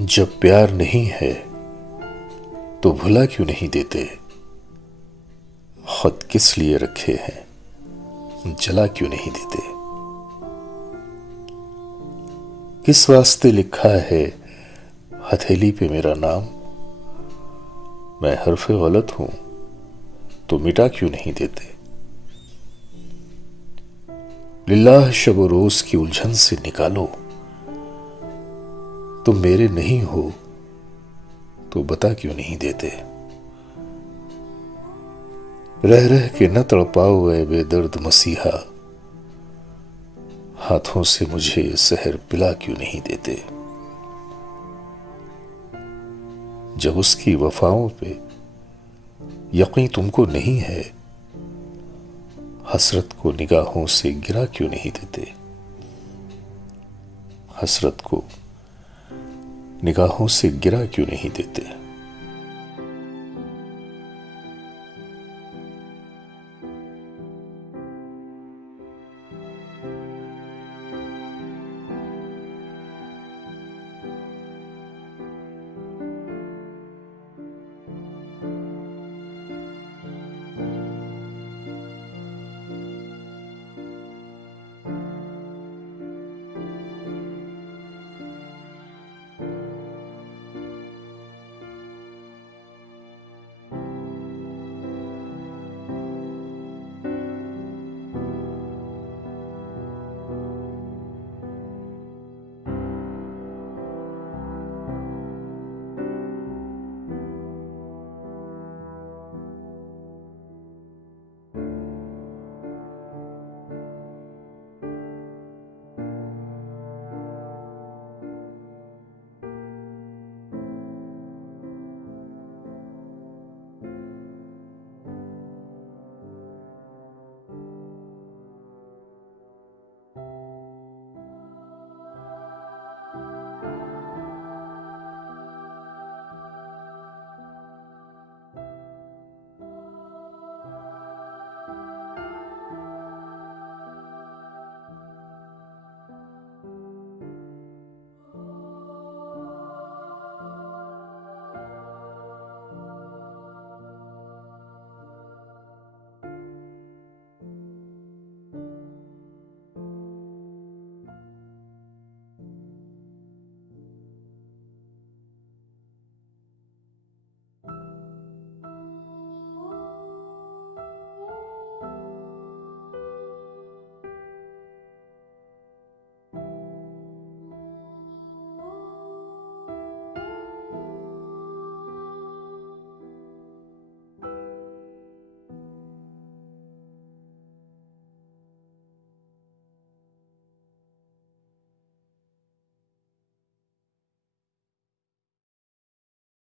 जब प्यार नहीं है तो भुला क्यों नहीं देते। खुद किस लिए रखे हैं जला क्यों नहीं देते। किस वास्ते लिखा है हथेली पे मेरा नाम। मैं हर्फ गलत हूं तो मिटा क्यों नहीं देते। लिल्लाह शब रोज की उलझन से निकालो। तुम मेरे नहीं हो तो बता क्यों नहीं देते। रह रह के न तड़पाओ ऐ बेदर्द मसीहा। हाथों से मुझे सहर पिला क्यों नहीं देते। जब उसकी वफाओं पे यकीन तुमको नहीं है, हसरत को निगाहों से गिरा क्यों नहीं देते। हसरत को निगाहों से गिरा क्यों नहीं देते।